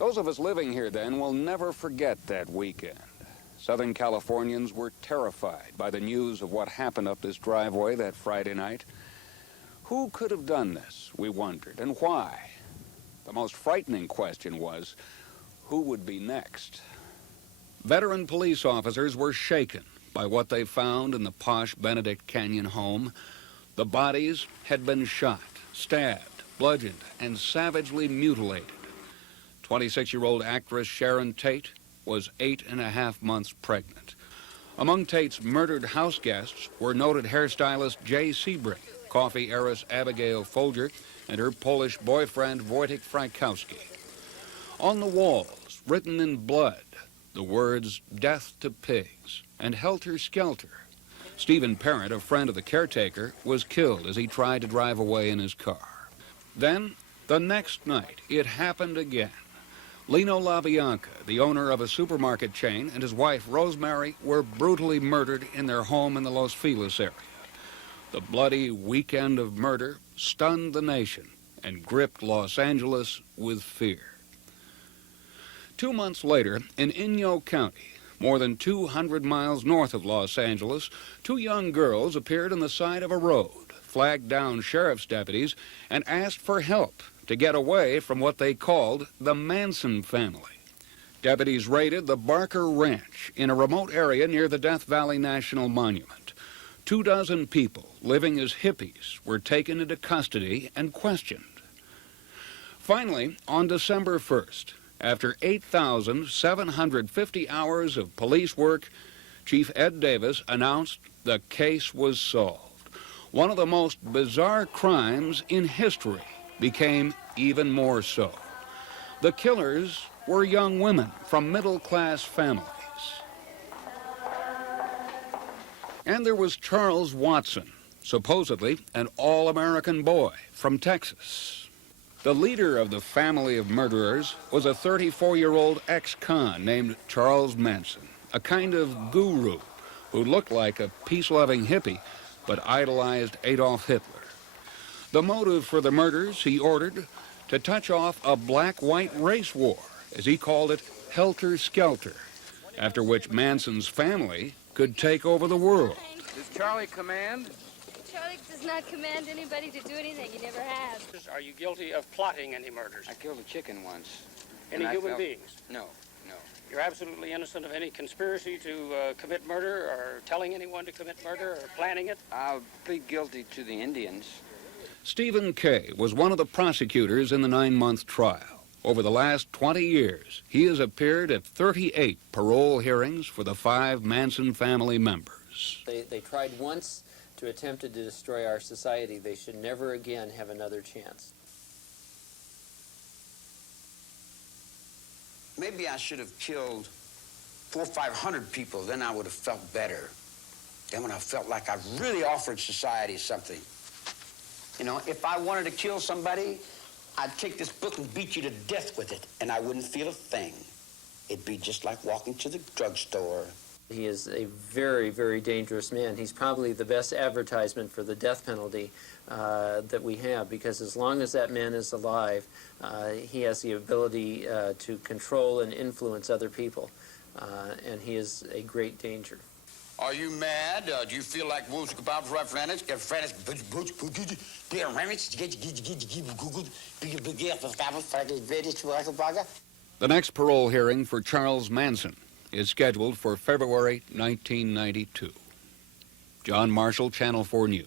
Those of us living here then will never forget that weekend. Southern Californians were terrified by the news of what happened up this driveway that Friday night. Who could have done this, we wondered, and why? The most frightening question was, who would be next? Veteran police officers were shaken by what they found in the posh Benedict Canyon home. The bodies had been shot, stabbed, bludgeoned, and savagely mutilated. 26-year-old actress Sharon Tate was 8.5 months pregnant. Among Tate's murdered house guests were noted hairstylist Jay Sebring, coffee heiress Abigail Folger, and her Polish boyfriend Wojtek Frykowski. On the walls, written in blood, the words "Death to Pigs" and "Helter Skelter." Stephen Parent, a friend of the caretaker, was killed as he tried to drive away in his car. Then, the next night, it happened again. Lino LaBianca, the owner of a supermarket chain, and his wife Rosemary were brutally murdered in their home in the Los Feliz area. The bloody weekend of murder stunned the nation and gripped Los Angeles with fear. 2 months later, in NYO County, more than 200 miles north of Los Angeles, 2 young girls appeared on the side of a road, flagged down sheriff's deputies, and asked for help to get away from what they called the Manson family. Deputies raided the Barker Ranch in a remote area near the Death Valley National Monument. 24 people living as hippies were taken into custody and questioned. Finally, on December 1st, after 8,750 hours of police work, Chief Ed Davis announced the case was solved. One of the most bizarre crimes in history became even more so. The killers were young women from middle-class families. And there was Charles Watson, supposedly an all-American boy from Texas. The leader of the family of murderers was a 34-year-old ex-con named Charles Manson, a kind of guru who looked like a peace-loving hippie but idolized Adolf Hitler. The motive for the murders he ordered to touch off a black-white race war, as he called it, Helter Skelter, after which Manson's family could take over the world. Does Charlie command? Charlie does not command anybody to do anything. He never has. Are you guilty of plotting any murders? I killed a chicken once. Any human beings? No. You're absolutely innocent of any conspiracy to commit murder or telling anyone to commit murder or planning it? I'll plead guilty to the Indians. Stephen Kay was one of the prosecutors in the 9-month trial. Over the last 20 years, he has appeared at 38 parole hearings for the 5 Manson family members. They tried once to attempt to destroy our society. They should never again have another chance. Maybe I should have killed 400 or 500 people, then I would have felt better. Then when I felt like I really offered society something. You know, if I wanted to kill somebody, I'd take this book and beat you to death with it, and I wouldn't feel a thing. It'd be just like walking to the drugstore. He is a very, very dangerous man. He's probably the best advertisement for the death penalty that we have, because as long as that man is alive, he has the ability to control and influence other people, and he is a great danger. Are you mad? Do you feel like The next parole hearing for Charles Manson is scheduled for February 1992. John Marshall, Channel 4 News.